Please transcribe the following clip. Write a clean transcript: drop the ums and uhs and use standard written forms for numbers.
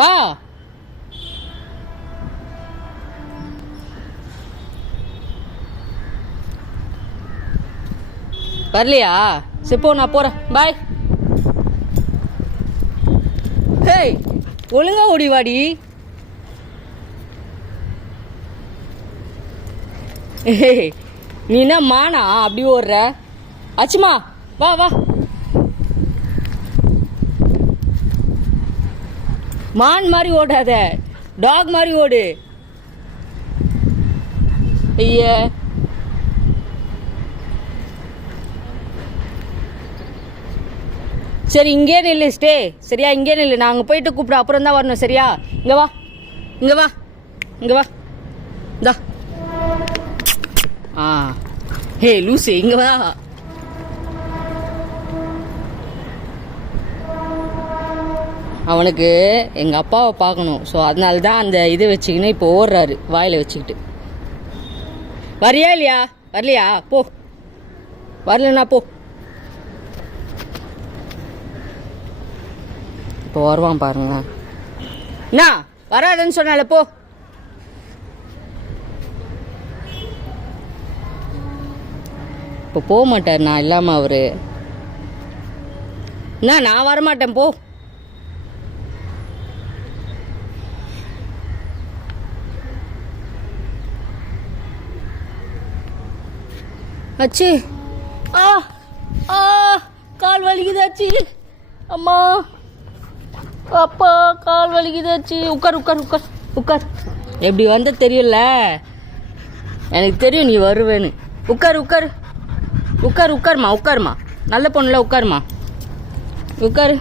வா. வரலையா? சரி போ, நான் போகிறேன். பாய். ஹேய், ஒழுங்கா ஓடி வாடி. நீ என்ன மானா அப்படி ஓடுற? அச்சுமா வா வா. மான் மாதிரி ஓடாத, டாக் மாதிரி ஓடு. ஐய, சரி இங்கே நில்லு. ஸ்டே சரியா? இங்கே நில்லு. நான் அங்கே போயிட்டு கூப்பிட அப்புறம் தான் வரணும். சரியா? இங்கே வா, இங்கே வா, இங்கே வா. இந்தா. ஆ, ஹே லூசு, இங்கே வா. அவனுக்கு எங்கள் அப்பாவை பார்க்கணும். ஸோ அதனால தான் அந்த இது வச்சுக்கின்னு இப்போ ஓடுறாரு வாயில் வச்சுக்கிட்டு. வரியா இல்லையா? வரலையா? போ. வரலண்ணா போ. இப்போ வருவான் பாருங்க. என்ன வராதுன்னு சொன்னால போ. இப்போ போக மாட்டார் நான் இல்லாமல் அவரு. என்ன நான் வரமாட்டேன் போ. அச்சு, ஆ ஆ கால் வலிக்குதாச்சு. அம்மா அப்பா கால் வலிக்குதாச்சு. உட்கார் உட்கார் உட்கார் உட்கார். எப்படி வந்த தெரியல, எனக்கு தெரியும் நீ வருவேன்னு. உட்கார் உட்கார் உட்கார் உட்காருமா உட்காருமா. நல்ல பொண்ணுல உட்காருமா உட்காரு.